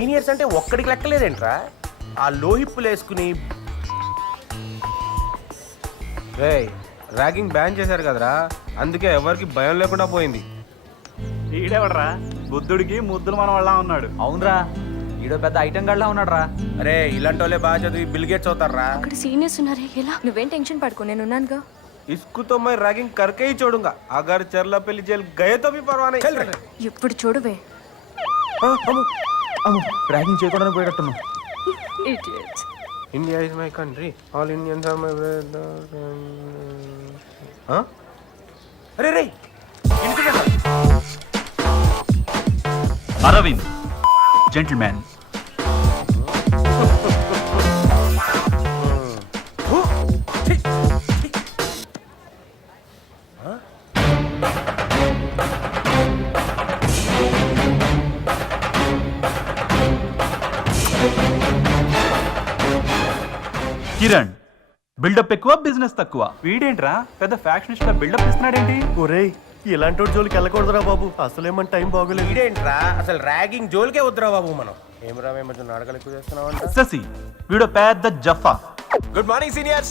Seniors అంటే ఒక్కడికి లెక్కలేదేంట్రా? ఆ లోహిప్పులు వేసుకుని రే ర్యాగింగ్ బ్యాన్ చేశారు కదరా. అందుకే ఎవరికి భయం లేకుండా పోయింది. ఈడేవడరా? బుద్ధుడికి ముద్దులు మన వాళ్ళ ఉన్నాడు. అవునరా ఈడో పెద్ద ఐటెం గడ్లా ఉన్నాడురా. అరే ఇలాంటి వాళ్ళే బాగా చదివి బిల్ గేట్స్ అవుతారా ఇక్కడ సీనియర్స్ ఉన్నారే ఎలా? నువ్వేం టెన్షన్ పడుకో నేను ఉన్నానుగా. ఇసుకుతో మరి ర్యాగింగ్ కరకే చూడుగా అగర్ చెర్ల పెళ్ళి జైలు గయతో పర్వానే ఇప్పుడు చూడవే. ట్రాకింగ్ చేయకుండా పోయేటట్టున్నాం India is my country all Indians are my brother అరే రే! అరవింద్ జెంటిల్మ్యాన్ కిరణ్ బిల్డప్ ఎక్కువ బిజినెస్ తక్కువ? వీడేంట్రా? పెద్ద ఫ్యాక్షనిస్ట్ బిల్డప్ ఇస్తున్నాడేంటి? ఒరేయ్ ఇలాంటి జోలికి వెళ్ళకూడదురా బాబు. అసలేమని టైం బాగోలేదు. ఇదేంట్రా అసలు ర్యాగింగ్ జోలికే వద్దురా బాబు మనం. ఏమరా మేము కొంచెం నాటకాలు ఎక్కువ చేస్తున్నామంట? శశి వీడో పెద్ద జఫా. Good morning seniors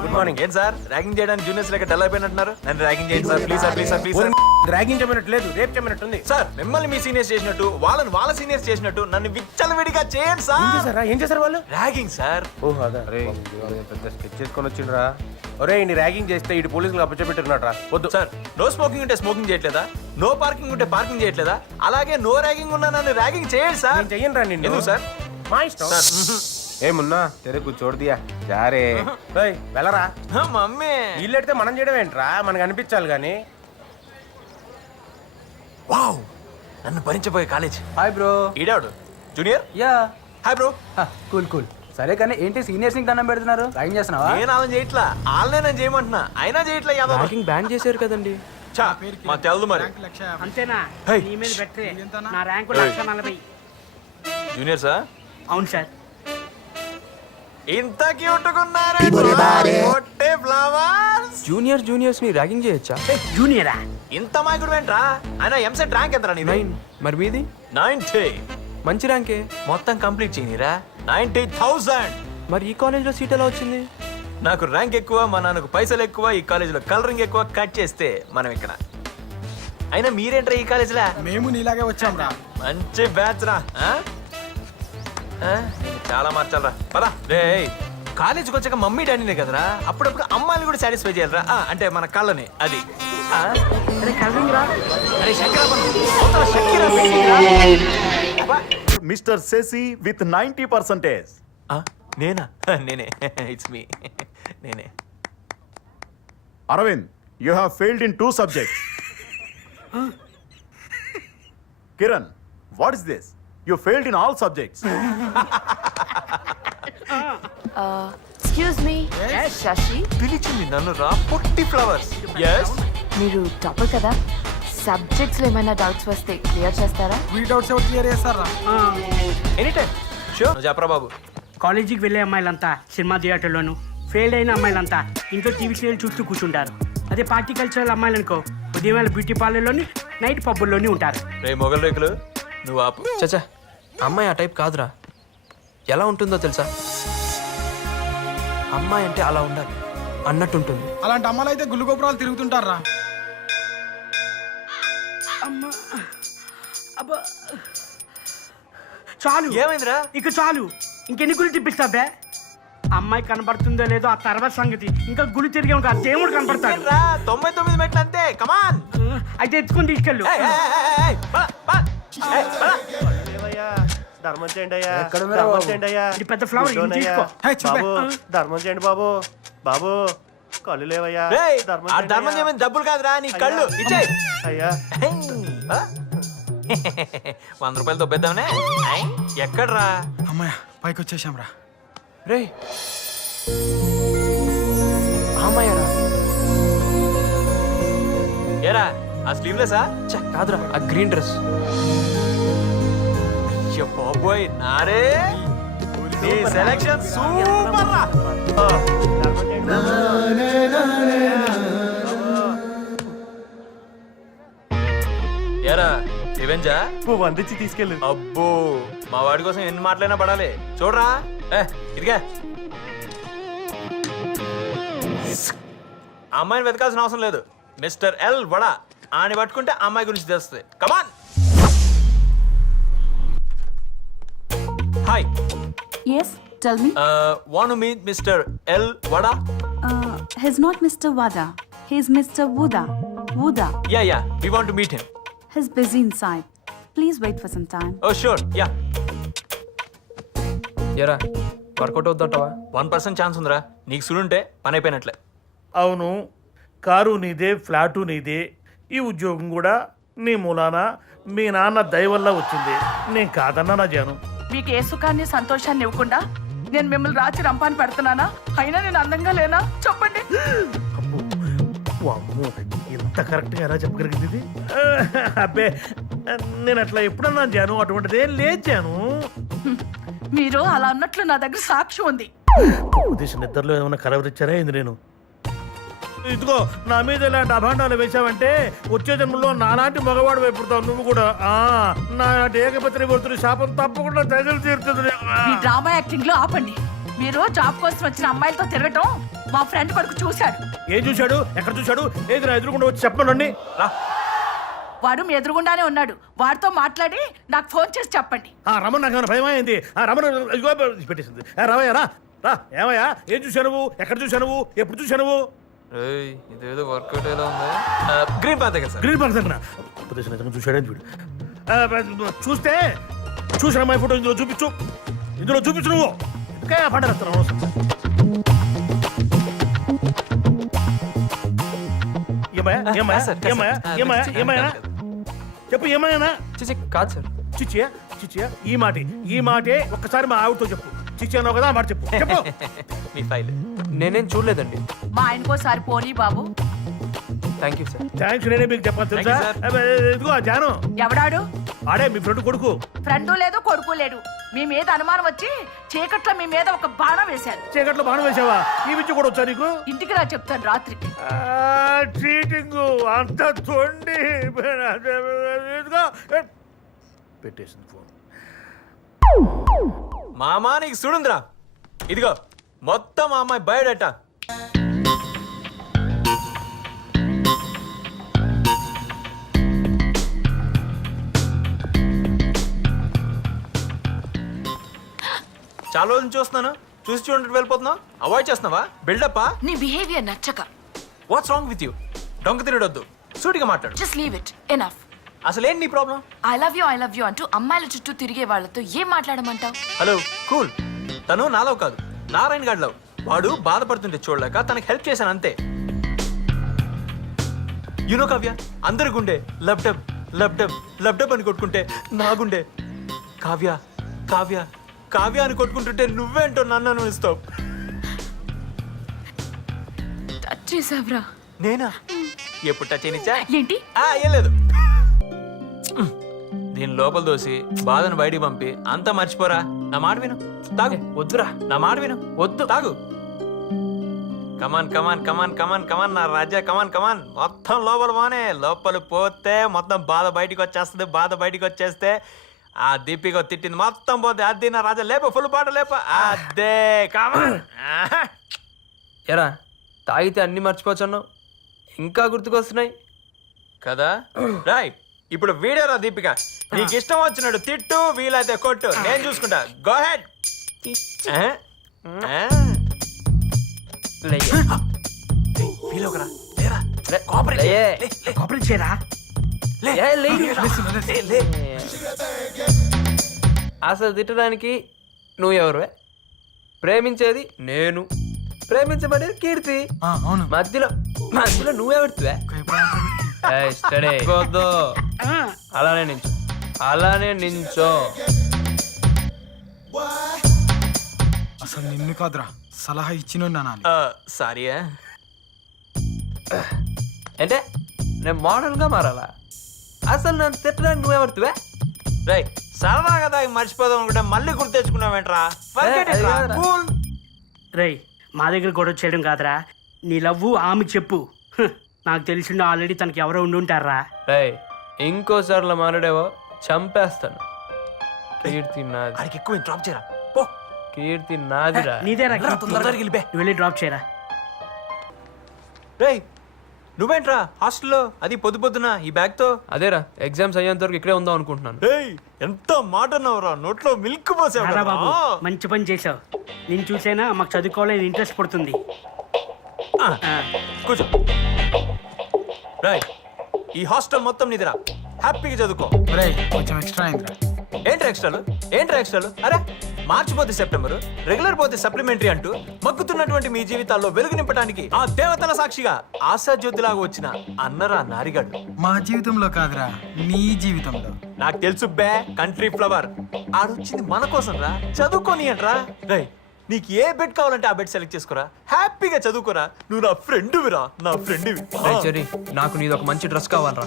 good morning ఏంటి సార్ ర్యాగింగ్ చేయడానికి జూనియర్స్ లెక్క డల్ అయిపోయినట్టున్నారు నన్ను ర్యాగింగ్ చేయండి sir please sir please sir please sir ragging చెప్పినట్టు లేదు. రేపు చెప్పినట్టుంది సార్ మిమ్మల్ని మీ సీనియర్స్ చేసినట్టు వాళ్ళని వాళ్ళ సీనియర్స్ చేసినట్టు నన్ను విచ్చలవిడిగా చేయండి ఏం సార్ చేశారా? ఏం చేశారు వాళ్ళు? ర్యాగింగ్ సార్ ఓహో అదా. రే పెద్ద స్కెచ్ చేసుకొని వచ్చిండ్రా? ఒరే ఇన్ని ర్యాగింగ్ చేస్తే ఇటు పోలీసులు అప్పచెపెట్టున్నాడు రా. వద్దు. సార్ నో స్మోకింగ్ ఉంటే స్మోకింగ్ చేయట్లేదా? నో పార్కింగ్ ఉంటే పార్కింగ్ చేయట్లేదా? అలాగే నో ర్యాగింగ్ ఉన్నా నన్ను ర్యాగింగ్ చేయండి సార్ నేను చెయ్యను రా నిన్ను. ఎందుకు సార్ మా ఇష్టం. ఏమున్నా తెరే కూర్చోడు దియా జారే. ఏయ్, వెళ్ళరా. హ, మమ్మీ. వీళ్ళెడితే మనం చేయడం ఏంట్రా? మనకు అనిపించాలి కానీ. వావ్ నన్ను భరించబోయే college. Hi bro. ఈడాడు junior? Yeah. Hi bro. Cool cool. సరే కానీ ఏంటి సీనియర్స్కి దండం పెడుతున్నారు? ర్యాగింగ్ చేస్తున్నావా? నేను ఆమె చేయట్లా. వాళ్ళనే నేను చేయమంటున్నా. అయినా చేయట్లా యాదవ్. ర్యాగింగ్ బ్యాన్ చేశారు కదండి. చా మా తెలదు మరి. అంతేనా? హై. నీ మీద పెట్టే నా ర్యాంకు లక్ష నలభై. జూనియర్ సార్ అవును సార్. ఇంత క్యూట్ ఫ్లవర్స్ జూనియర్ జూనియర్స్ని ర్యాగింగ్ చేయొచ్చా? జూనియరా ఇంత మాయకుడు ఏంట్రా? ఆయన ఎంసెట్ ర్యాంక్ ఎంతరా నీది? నైన్ మరి మీది? నైన్టీ. మంచి ర్యాంకే మొత్తం కంప్లీట్ చేయనిరా? Ninety thousand. మరి ఈ కాలేజ్లో సీట్ ఎలా వచ్చింది? నాకు ర్యాంక్ ఎక్కువ మా నాన్నకు పైసలు ఎక్కువ ఈ కాలేజీలో కలరింగ్ ఎక్కువ కట్ చేస్తే మనం ఇక్కడ. అయినా మీరేంట్రా ఈ కాలేజీలో? మేము నీలాగే వచ్చాం రా మంచి బ్యాచ్ రా? చాలా మార్చాలరా. పదా. రే కాలేజీకి వచ్చాక మమ్మీ డాడీనే కదరా? అప్పుడప్పుడు అమ్మాయిని కూడా సాటిస్ఫై చేయాలరా? ఆ, అంటే మన కళ్ళని అది. Mister Sashi with ninety percentage. ఆ, నేనా? నేనే. ఇట్స్ మీ నేనే. Aravind you have failed in two subjects Kiran what is this you failed in all subjects excuse me Sashi పిలిచింది నన్ను రా పొట్టి ఫ్లవర్స్ ఎస్ మీరు టాపర్ కదా? సబ్జెక్ట్స్లో ఏమైనా డౌట్స్ వస్తే క్లియర్ చేస్తారా? మీ డౌట్స్ ఎవరు క్లియర్ చేస్తారా? ఎనీ టైం షూర్ చెప్పరా బాబు. కాలేజీకి వెళ్ళే అమ్మాయిలంతా సినిమా థియేటర్లోను ఫెయిల్ అయిన అమ్మాయిలంతా ఇంట్లో టీవీ సీరియల్ చూస్తూ కూర్చుంటారు. అదే పార్టీ కల్చరల్ అమ్మాయిలనుకో ఉదయం వేళ బ్యూటీ పార్లర్లోని నైట్ పబ్బుల్లోని ఉంటారు. రే మొగల్ రేకులు. నువ్వు ఆపు చచ్చా అమ్మాయి ఆ టైప్ కాదురా ఎలా ఉంటుందో తెలుసా అమ్మాయి అంటే అలా ఉండాలి అన్నట్టుంటుంది అలాంటి అమ్మాయిలు అయితే గుళ్ళు గోపురాలు తిరుగుతుంటారా అమ్మా అబ్బా చాలు ఏమైందిరా ఇక చాలు ఇంకెన్ని గుళ్ళు తిప్పిస్తాబే అమ్మాయి కనబడుతుందో లేదో ఆ తర్వాత సంగతి ఇంకా గుడి తిరిగే ఉంటా దేవుడు కనబడతాడు రా తొంభై తొమ్మిది మెట్లు అంతే కమాన్ అయితే ఎత్తుకుని తీసుకెళ్ళు ధర్మం చేయండి అయ్యా. ధర్మం బాబు? చేయండి అయ్యా. ఇది పెద్ద flower, ఇది గుడ్డోనయ్యా. తీసుకో. హే, చూపే. బాబు ధర్మం చేయండి బాబు. బాబు కళ్ళు లేవయ్యా. ధర్మం ఆ చేయండి ధర్మం అయ్యా. చేయమని డబ్బులు కాదురా నీ కళ్ళు ఇచ్చే. అయ్యా. వంద రూపాయలు దొబ్బేద్దామనే ఐ, ఎక్కడ్రా? అమ్మాయ పైకి వచ్చేసాం రా రే అమ్మాయరా ఏరా ఆ స్లీవ్లెసా కాదురా ఆ గ్రీన్ డ్రెస్. బాబోయ్ నారే నీ సెలక్షన్ సూపర్ రా రివెంజా పువ్వు అందించి తీసుకెళ్ళు. అబ్బో మా వాడి కోసం ఎన్ని మాటలైనా పడాలి. చూడరా. ఏ ఇదిగా. అమ్మాయిని వెతకాల్సిన అవసరం లేదు. Mister L Wada. ఆని పట్టుకుంటే అమ్మాయి గురించి తెలుస్తుంది. Come on hi Yes, tell me. Want meet mister L Wada Uh, he's not Mr. Wada. He's Mr. Wuda. Wuda. Yeah yeah we want to meet him He's busy inside. Please wait for some time. Oh sure yeah ఎరా work out అవుతుంటావా one percent chance ఉందిరా నీకు సుడుంటే పని అయిపోయినట్లే అవును car నీదే flat నీదే ఈ ఉద్యోగం కూడా నీ మూలాన మీ నాన్న దయ వల్ల వచ్చింది నేను కాదన్నా నా జాను మీకు ఏ సుఖాన్ని సంతోషాన్ని ఇవ్వకుండా నేను మిమ్మల్ని రాచి రంపాన్ని పెడుతున్నానా? అయినా నేను అందంగా లేనా? చెప్పండి. ఇంత కరెక్ట్గా ఎలా చెప్పగలిగింది ఇది? అబ్బే నేను అట్లా ఎప్పుడన్నా జాను అటువంటిదే లేదు జాను. మీరు అలా అన్నట్లు నా దగ్గర సాక్ష్యం ఉంది. ఉద్దేశం నిద్రలో ఏమైనా కలవరిచ్చారా ఏంది నేను? ఇదిగో నా మీద ఇలాంటి అభాండాలు వేశావంటే వచ్చే జన్మలో నాలాంటి మగవాడు వైపుడతావు నువ్వు కూడా. ఆ నాటి ఏకపత్రి వర్తుని శాపం తప్పకుండా తగిలి తీరుతుంది. మీ డ్రామా యాక్టింగ్లో ఆపండి. మీరు జాబ్ కోసం వచ్చిన అమ్మాయిలతో తిరగటం మా ఫ్రెండ్ కొడుకు చూశాడు. ఏం చూశాడు? ఎక్కడ చూశాడు? ఏది నా ఎదురుకుండా వచ్చి చెప్పనండి వాడు మీ ఎదురుగుండానే ఉన్నాడు. వాడితో మాట్లాడి నాకు ఫోన్ చేసి చెప్పండి. ఆ రమణ నాకు ఏమైనా భయమైంది ఆ రమణ పెట్టేసింది. రావయ్యా రా. రా. ఏమయ్యా? ఏం చూశావు నువ్వు? ఎక్కడ చూశావు ఎప్పుడు చూశావు ఏయ్, ఇదేదో వర్కౌట్ ఎలా ఉంది? Green path sir green park దగ్గర. ఉపదేశం నిజంగా చూశాడని వీడు? ఆ, చూస్తే చూసిన అమ్మాయి ఫోటో ఇందులో చూపించు. ఇందులో చూపించు నువ్వు. ఇంకా పండగస్తాను అవసరం ఏమయ్యా? ఏమయ్యా? సార్, కాదు ఏమయ్యా? సార్. ఏమయ్యా? కాదు, ఏమయ్యా? కాదు, చెప్పు ఏమయ్యానా? చిచి కాదు సార్ చిచ్చియా చిచ్చియా ఈ మాటే. ఈ మాటే. ఒక్కసారి మా ఆవిడతో చెప్పు. చిచ్చి అన్నావు కదా ఆ మాట చెప్పు. చెప్పు. మీ ఫైల్ నేనేం చూడలేదండి. మా ఆయనకోసారి పోనీ బాబు. థ్యాంక్ యూ సార్ థ్యాంక్స్ నేనే మీకు చెప్పాలి తెలుసా. అబ్బే, ఇదిగో ఆ జాను. ఎవడాడు? ఆడే మీ ఫ్రెండ్ కొడుకు. ఫ్రెండు లేదు కొడుకు లేడు. మీ మీద అనుమానం వచ్చి చీకట్లో మీ మీద ఒక బాణం వేశారు. చీకట్లో బాణం వేసావా ఈ విద్య కూడా వచ్చా నీకు? ఇంటికి రా చెప్తాను రాత్రికి. చీటింగ్ అంత తొండి. ఇదిగో పెట్టేసింది ఫోన్. మామా నీకు చూడుందిరా. ఇదిగో. మొత్తం మా అమ్మాయి బయోడేటా. చాలా రోజుల నుంచి చూస్తున్నాను. చూసి చూడండి వెళ్ళిపోతున్నావు. అవాయిడ్ చేస్తున్నావా? బిల్డప్పా నీ బిహేవియర్ నచ్చక. వాట్స్ రాంగ్ విత్ యూ డొంక తిరగొద్దు సూటిగా మాట్లాడు. జస్ట్ లీవ్ ఇట్ ఎనఫ్ అసలు ఏంటి నీ problem I love you I love you అంటూ అమ్మాయిల చుట్టూ తిరిగే వాళ్ళతో ఏం మాట్లాడమంటావు? హలో కూల్ తను నాలో కాదు. నారాయణ లవ్ వాడు బాధపడుతుంటే చూడలేక తనకి హెల్ప్ చేశాను అంతే. యునో కావ్య అందరి గుండె లబ్డబ్ లబ్డబ్ లబ్డబ్ అని కొట్టుకుంటే నా గుండె. కావ్య కావ్య కావ్య అని కొట్టుకుంటుంటే నువ్వేంటో నన్ను ఇస్తావు టచ్ చేసావ్రా. నేనా? ఎప్పుడు టచ్ అయినిచ్చా ఏంటి? ఆ, ఏం లేదు. దీని లోపల దోసి బాధను బయటికి పంపి అంతా మర్చిపోరా. నా మాట విను. తాగు వద్దురా. నా మాట విను. వద్దు తాగు. Come on come on come on come on come on నా రాజా కమాన్ కమాన్ మొత్తం లోపల బానే లోపల పోతే మొత్తం బాధ బయటికి వచ్చేస్తుంది బాధ బయటికి వచ్చేస్తే ఆ దీపిక తిట్టింది మొత్తం పోతే అది నా రాజా లేప ఫుల్ పాట లేప. అదే కమాన్ ఎరా తాగితే అన్ని మర్చిపోవచ్చున్నావు ఇంకా గుర్తుకొస్తున్నాయి. కదా? రైట్ ఇప్పుడు వీడియోరా దీపిక. నీకు ఇష్టం వచ్చినట్టు తిట్టు వీలైతే కొట్టు. నేను చూసుకుంటా. గో హెడ్ అసలు తిట్టడానికి నువ్వు ఎవరు ప్రేమించేది నేను. ప్రేమించబడేది కీర్తి. అవును. మధ్యలో మధ్యలో నువ్వెవడుతువే అలానే నించో. అలానే నించో. అసలు నిన్ను కాదురా. సలహా ఇచ్చిన నానాలి సారీ. అంటే నేను మోడల్గా మారాలా? అసలు నన్ను తిట్టడానికి నువ్వెవడుతువే రేయ్ సరదాగా తాగి మర్చిపోదాం అనుకుంటే మళ్ళీ గుర్తు తెచ్చుకున్నావేంట్రా రా. మా దగ్గర గొడవ చేయడం కాదురా. నీ లవ్వు ఆమె చెప్పు. నాకు తెలిసిండు ఆల్రెడీ తనకి ఎవరో ఉండి ఉంటారా? రేయ్ ఇంకోసార్లు మాట్లాడేవో చంపేస్తాను. కీర్తి నాది. ఆడికి ఎక్కువ డ్రాప్ చేయరా? పో. కీర్తి నాదిరా. నీదేరా రా, తొందరగా నువ్వు వెళ్ళి డ్రాప్ చేయరా? రేయ్ నువ్వేంట్రా? హాస్టల్లో? అది పొద్దు పొద్దున ఈ బ్యాగ్తో అదేరా ఎగ్జామ్స్ అయ్యేంత వరకు ఇక్కడే ఉందాం అనుకుంటున్నాను. రేయ్ ఎంత మాట అన్నావురా? నోట్లో మిల్క్ పోసావు రారా కదరా. బాబు మంచి పని చేసావు నేను చూసైనా మాకు చదువుకోవాలని ఇంట్రెస్ట్ పడుతుంది. కూర్చో. రేయ్ ఈ హాస్టల్ మొత్తం నీదిరా. హ్యాపీగా చదువుకో. ఒరేయ్ కొంచెం ఎక్స్ట్రా ఏంట్రా ఎక్స్ట్రాలు ఏంట్రా ఎక్స్ట్రాలు అరే మార్చి పోతే సెప్టెంబర్ రెగ్యులర్ పోతే సప్లిమెంటరీ అంటూ మగ్గుతున్నటువంటి మీ జీవితాల్లో వెలుగు నింపడానికి ఆ దేవతల సాక్షిగా ఆశా జ్యోతిలాగా వచ్చిన అన్నరా నారిగాడు. మా జీవితంలో కాదురా నీ జీవితంలో. నాకు తెలుసు బే కంట్రీ ఫ్లవర్. ఆడొచ్చింది మన కోసం రా చదువుకొని అంట్రా రై నీకు ఏ బెడ్ కావాలంటే ఆ బెడ్ సెలెక్ట్ చేసుకోరా. హ్యాపీగా చదువుకోరా. నువ్వు నా ఫ్రెండ్విరా నా ఫ్రెండ్వి. చెర్రీ నాకు నీది ఒక మంచి డ్రెస్ కావాలరా.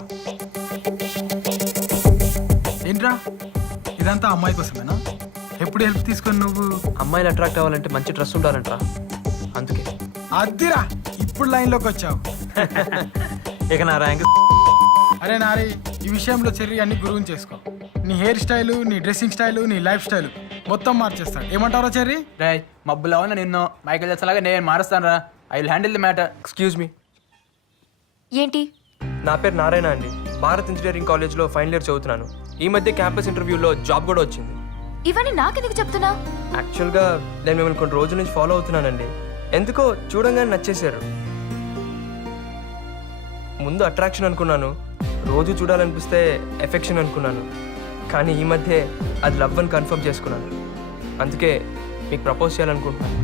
ఏంట్రా? ఇదంతా అమ్మాయి కోసమేనా? ఎప్పుడు హెల్ప్ తీసుకొని నువ్వు? అమ్మాయిలు అట్రాక్ట్ అవ్వాలంటే మంచి డ్రెస్ ఉండాలంటరా. అందుకే. అద్దిరా ఇప్పుడు లైన్లోకి వచ్చావు. ఇక నా ర్యాంక్ అరే నారి ఈ విషయంలో చెర్రి అన్ని గురువుని చేసుకో. నీ హెయిర్ స్టైలు నీ డ్రెస్సింగ్ స్టైలు నీ లైఫ్ స్టైల్ మొత్తం మార్చేస్తాడు ఏమంటారో చెర్రి? రే మబ్బులో ఉన్న నిన్ను మైకేల్ చేసేలాగా నేను మారుస్తాను రా I will handle the matter excuse me ఏంటి? నా పేరు నారాయణ అండి. భారత్ ఇంజనీరింగ్ కాలేజ్లో ఫైనల్ ఇయర్ చదువుతున్నాను. ఈ మధ్య క్యాంపస్ ఇంటర్వ్యూలో జాబ్ కూడా వచ్చింది. ఇవన్నీ నాకెందుకు చెప్తున్నా? యాక్చువల్గా నేను మిమ్మల్ని కొన్ని రోజుల నుంచి ఫాలో అవుతున్నానండి. ఎందుకో చూడంగానే నచ్చేశారు. ముందు అట్రాక్షన్ అనుకున్నాను. రోజు చూడాలనిపిస్తే ఎఫెక్షన్ అనుకున్నాను. కానీ ఈ మధ్య అది లవ్ అని కన్ఫర్మ్ చేసుకున్నాను. అందుకే మీకు ప్రపోజ్ చేయాలనుకుంటున్నాను.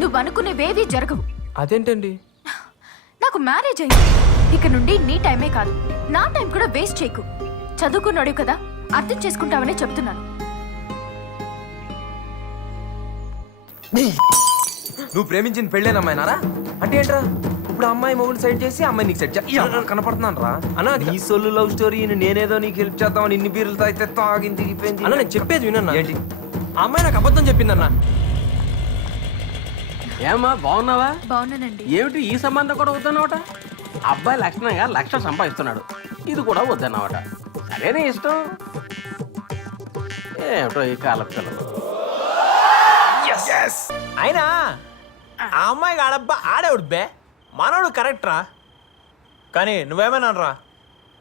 నువ్వు అనుకునేవేవి జరగవు. అదేంటండి? నాకు మ్యారేజ్ అయింది. ఇక నుండి నీ టైమే కాదు. నా టైం కూడా వేస్ట్ చేయకు. చదువుకున్నాడు కదా అర్థం చేసుకుంటావనే చెప్తున్నాను. నువ్వు ప్రేమించింది పెళ్ళేనమ్మాయినారా అంటే ఏంట్రా? ఇప్పుడు అమ్మాయి మొగుడు సైడ్ చేసి అమ్మాయి నీకు సెట్ కనపడుతున్నాను రా. అన్న నీ సొల్లు లవ్ స్టోరీ నేనేదో నీకు హెల్ప్ చేద్దామని ఇన్ని బీర్లు తాగితే తాగింది దిగిపోయింది అన్న నేను చెప్పేది వినన్నా. ఏంటి? ఆ అమ్మాయి నాకు అబద్ధం చెప్పిందన్న. ఏమ్మా బాగున్నావా? బాగున్నానండి. ఏమిటి ఈ సంబంధం కూడా వద్దన్నమాట? అబ్బాయి లక్షణంగా లక్ష సంపాదిస్తున్నాడు. ఇది కూడా వద్దన్నమాట. సరేనే ఇష్టం. ఏమిటో ఈ కాలం పిల్లలు అయినా ఆ. అమ్మాయికి ఆడబ్బా ఆడేవుడు బే? మనోడు కరెక్ట్ రా కానీ నువ్వేమైనా రా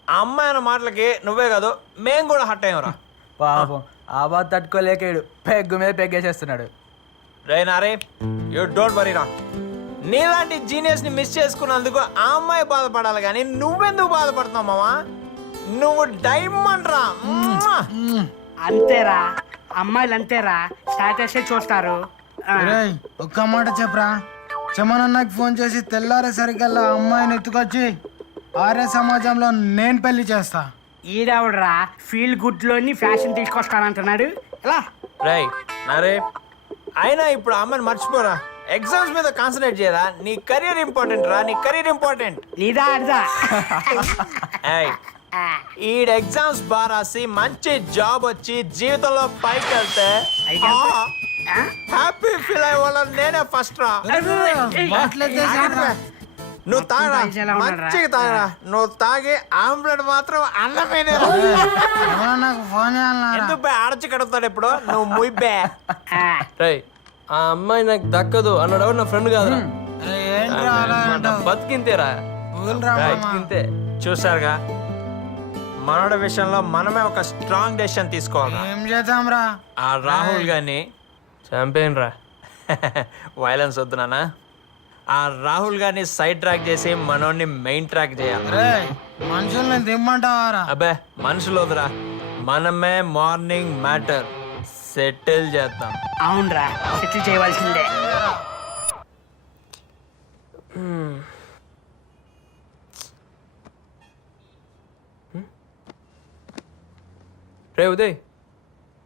ఆ అమ్మాయి అన్న మాటలకి నువ్వే కాదు మేం కూడా హట్ అయ్యాం పాపం ఆ బాధ తట్టుకోలేకాడు పెగ్గు మీద పెగ్గేసేస్తున్నాడు. రే నారే యూ డోంట్ వరీ రా. నీలాంటి జీనియస్ని మిస్ చేసుకున్నందుకు ఆ అమ్మాయి బాధపడాలి కానీ నువ్వెందుకు బాధపడుతున్నావు మావా నువ్వు డైమండ్ రా! అంతేరా. అమ్మాయిలు అంతేరా. స్టాటస్ చూస్తారు. ఆ, ఒరేయ్ ఒక్క మాట చెప్పరా? చమనన్నకి ఫోన్ చేసి తెల్లారేసరికల్లా ఆ అమ్మాయిని ఎత్తుకొచ్చి ఆర్య సమాజంలో నేను పెళ్ళి చేస్తా. ఈడావిడరా ఫీల్ గుడ్లోని ఫ్యాషన్ తీసుకొస్తానంటున్నాడు. ఎలా? రేయ్ నారే. అయినా ఇప్పుడు ఆ అమ్మాయిని మర్చిపోరా. ఎగ్జామ్స్ మీద కాన్సన్ట్రేట్ చేయరా? నీ కెరీర్ ఇంపార్టెంట్ రా నీ కెరీర్ ఇంపార్టెంట్ నీదా ఈడ ఎగ్జామ్స్ బాగా రాసి మంచి జాబ్ వచ్చి జీవితంలో పైకి వెళ్తే? హ్యాపీ ఫీల్ అయ్యే వాళ్ళని నేనే ఫస్ట్ రా. నువ్వు తాగరా? మంచిగా తాగరా? నువ్వు తాగి ఆమ్లెట్ మాత్రం అన్నమైన నాకు ఫోన్ ఎందుకు ఆడచి కడుగుతాడు ఇప్పుడు? నువ్వు ముయ్యే ఆ, అమ్మాయి నాకు దక్కదు అన్నాడు. ఎవరు నా ఫ్రెండ్ కాదు ఏంట్రా అలా అంటావు? బతికింతేరా. ఊరురా మామ. బతికింతే. చూసారుగా మనోడి విషయంలో మనమే ఒక స్ట్రాంగ్ డెసిషన్ తీసుకోవాలి ఏం చేద్దాంరా? ఆ రాహుల్ గాని చంపేను రా వైలెన్స్ వద్దు నాన్న. ఆ రాహుల్ గారిని సైడ్ ట్రాక్ చేసి మనోడిని మెయిన్ ట్రాక్ చేయాలి. రే మనుషుల్ని దిమ్మంటావారా? అబ్బే మనుషులు వద్దురా. మనమే మార్నింగ్ మ్యాటర్. సెటిల్ చేద్దాం అవునరా సెటిల్ చేయవలసిందే రే ఉదయ్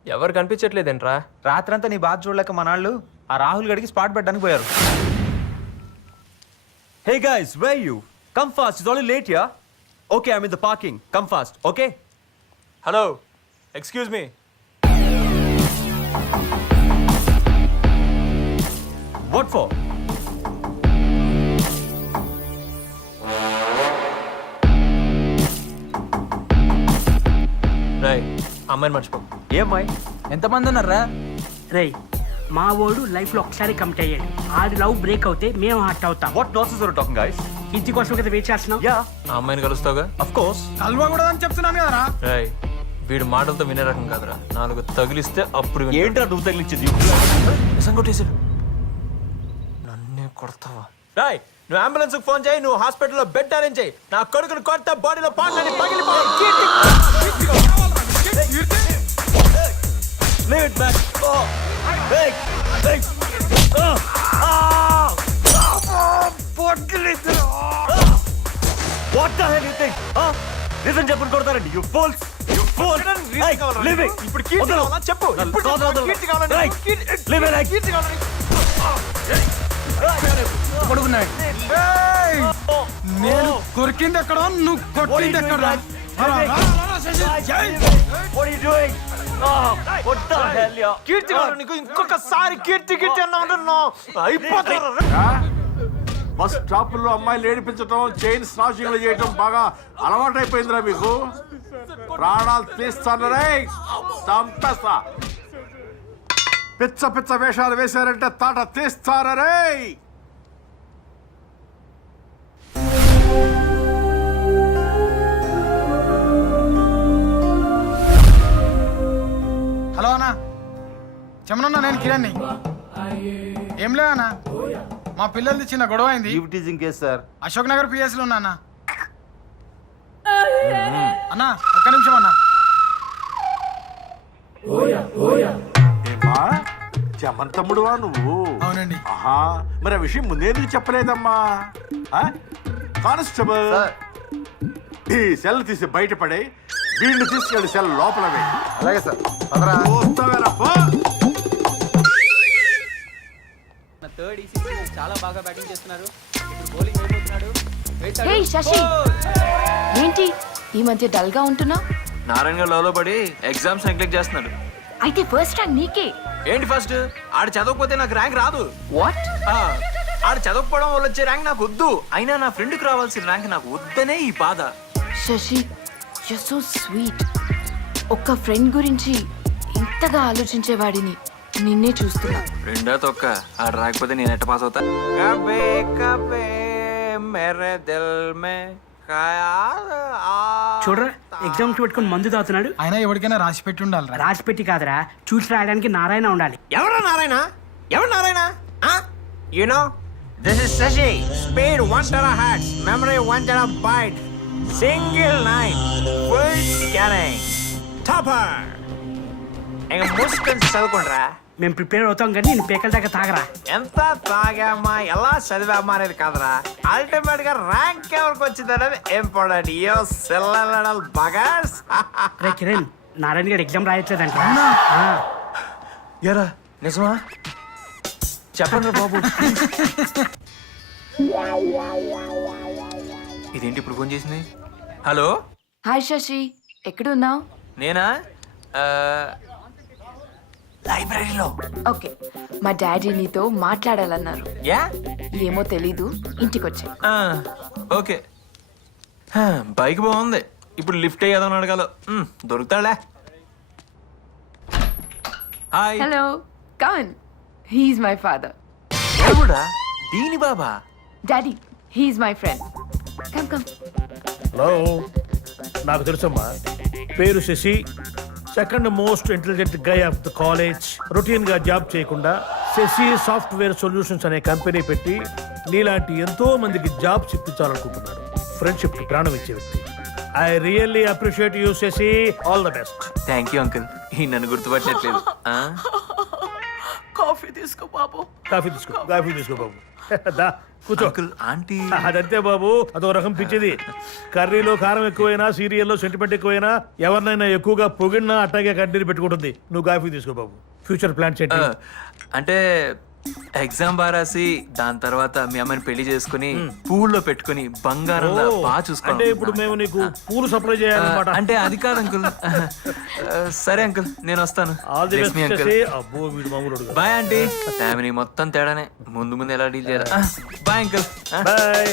ఎవరు కనిపించట్లేదేంట్రా రాత్రంతా నీ బాధ చూడలేక మనాళ్ళు ఆ రాహుల్ గడికి స్పాట్ పెట్టడానికి పోయారు Hey guys, where you? Come fast, it's only late here. Okay, I'm in the parking. Come fast, okay? Hello excuse me What for? రేయ్ అమ్మాయిని మర్చిపో. ఏ అమ్మాయి? ఎంతమంది ఉన్నారా రేయ్ మా వాడు లైఫ్లో ఒకసారి కమిట్ అయ్యాడు. ఆడి లవ్ బ్రేక్ అవుతే మేము హట్ అవుతాం. What nonsense are talking guys ఇంటి కోసం కదా వెయిట్ చేస్తున్నాం యా అమ్మాయిని కలుస్తావుగా? అఫ్ కోర్స్ కల్వా కూడా అని చెప్తున్నాను కదరా. రేయ్ వీడు మాటలతో వినే రకం కాదురా నాలుగు తగిలిస్తే అప్పుడు. ఏంట్రా నువ్వు తగిలించింది నిజం కొట్టేశాడు నన్నే కొడతావా రాయ్ నువ్వు అంబులెన్స్ ఫోన్ చేయి నువ్వు హాస్పిటల్లో బెడ్ అరేంజ్ చేయి నా కొడుకుని కొడతా బాడీలో పాటలని పగిలిపోయి. Oh. Hey. Hey. Oh. Ah. What the hell you think? Huh? ఇప్పుడు కీర్తి కావాలా? చెప్పు. ఇప్పుడు. కీర్తి కీర్తి- పడుకున్నాడు నేను కొరికింది ఎక్కడ నువ్వు కొట్టింది ఎక్కడ What are you doing? Oh, what the hell, yeah? కీర్తి కావాలి నీకు? ఇంకొకసారి కీర్తి కీర్తి అన్నా ఉంటున్నా అయిపోతారు బస్ స్టాపుల్లో అమ్మాయిలు ఏడిపించడం చైన్ స్నాచింగ్లు చేయటం బాగా అలవాటైపోయిందిరా మీకు. ప్రాణాలు తీస్తాను రే. చంపేస్తా. పిచ్చ పిచ్చ వేషాలు వేశారంటే తాట తీస్తారా రే. హలో అన్నా. చెమనన్నా నేను కిరణ్ని. ఏం లేవన్నా మా పిల్లలది చిన్న గొడవ అయింది teasing case sir Ashok Nagar పిఎస్లో ఉన్నా అన్న అన్నా ఒక్క నిమిషం అన్నా ఏమా జమన్ తమ్ముడువా నువ్వు అవునండి ఆహా మరి ఆ విషయం ముందేందుకు చెప్పలేదమ్మా ఆ? కానిస్టేబుల్ ఈ సెల్ తీసి బయటపడే వీడిని తీసుకెళ్ళి సెల్ లోపల వేయి అలాగే సార్ చూస్తావేరా, పో. ఈసీ చాలా బాగా బ్యాటింగ్ చేస్తున్నారు. ఇప్పుడు బౌలింగ్ అయిపోతున్నాడు హే శశి ఏంటి? ఈ మధ్య డల్గా ఉంటున్నా నారాయణ గారు లవ్లో పడి ఎగ్జామ్స్ నెగ్లెక్ట్ చేస్తున్నాడు. అయితే ఫస్ట్ ర్యాంక్ నీకే. ఏంటి ఫస్ట్ ఆడు చదవకపోతే నాకు ర్యాంక్ రాదు. వాట్ ఆ, ఆడు చదవకపోవడం వల్ల వచ్చే ర్యాంక్ నాకు వద్దు. అయినా నా ఫ్రెండ్కి రావాల్సిన ర్యాంక్ నాకు వద్దనే ఈ బాధ. శశి యు సో స్వీట్ ఒక్క ఫ్రెండ్ గురించి ఇంతగా ఆలోచించేవాడిని. నిన్నే చూస్తున్నా. రెండో తొక్క. ఆడు రాకపోతే నేను ఎట్ట పాస్ అవుతా? కబే కబే మేరే దిల్ మే చూడరా ఎగ్జామ్స్ పెట్టుకుని మందు తాగుతున్నాడు. అయినా ఎవరికైనా రాసి పెట్టి ఉండాలి రాసి పెట్టి కాదురా చూసి రాయడానికి నారాయణ ఉండాలి. ఎవరు నారాయణ? ఎవరు Narayana? You know this is Sashi speed one terahertz memory one terabyte single night full scanning topper ఇంక మూసుకొని మేము ప్రిపేర్ అవుతాం కానీ నేను పేకల దాకా తాగరా ఎంత తాగామా ఎలా చదివామా అనేది కాదురా అల్టిమేట్గా ర్యాంక్ ఎవరికి వచ్చింది అనేది ఇంపార్టెంట్ యో సెల్లల్ బగర్స్ రే కిరణ్ నారాయణ గారు ఎగ్జామ్ రాయట్లేదంట ఎరా నిజమా చెప్పండి బాబు ఇదేంటి ఇప్పుడు ఫోన్ చేసింది? హలో హాయ్ శశి ఎక్కడున్నావు నేనా లైబ్రరీలో. ఓకే. మా డాడీ నీతో మాట్లాడాలన్నారు. యా? ఏమో తెలీదు ఇంటికొచ్చా. ఆ, ఓకే. హా, బైక్ బాగుంది. ఇప్పుడు లిఫ్ట్ అయ్యేదని అడగాల. మ్, దొరుకుతాడులే. Hi. Hello come on he's my father ఎవడా దీని బాబా? Daddy he's my friend come come hello నాకు తెలుసమ్మా. పేరు Sashi second most intelligent guy of the college రొటీన్గా జాబ్ చేయకుండా శశి సాఫ్ట్వేర్ సొల్యూషన్స్ అనే కంపెనీ పెట్టి నీలాంటి ఎంతో మందికి జాబ్స్ ఇప్పించాలనుకుంటున్నాడు ఫ్రెండ్షిప్కి ప్రాణం ఇచ్చే వ్యక్తి. I really appreciate you Sashi. All the best thank you uncle ఈ నన్ను గుర్తుపట్టట్లేదు. ఆ? కాఫీ తీసుకో బాబు. కాఫీ తీసుకో కాఫీ తీసుకో బాబు. దా. కూర్చో. Uncle aunty. అదంతే బాబు అదో రకం పిచ్చిది. కర్రీలో కారం ఎక్కువైనా సీరియల్లో సెంటిమెంట్ ఎక్కువైనా ఎవరినైనా ఎక్కువగా పొగిడినా అట్టాగే కన్నీరు పెట్టుకుంటుంది. నువ్వు కాఫీ తీసుకో బాబు. ఫ్యూచర్ ప్లాన్స్ ఏంటి ఆ, అంటే ఎగ్జామ్ బాగా రాసి దాని తర్వాత మీ అమ్మని పెళ్ళి చేసుకుని పూల్లో పెట్టుకుని బంగారంలో ఓ, బాగా అంటే చూసుకోవాలి ఇప్పుడు మేము నీకు పూలు సప్లై చేయాలన్నమాట. అంటే అది కాదు అంకుల్. సరే అంకుల్ నేను వస్తాను. All the Bless best me, uncle. చేసి అబ్బో వీడు మామూలు బాయ్ ఆంటీ ఫ్యామిలీ మొత్తం తేడానే. ముందు ముందు ఎలా డీల్ చేయాలి? Bye uncle bye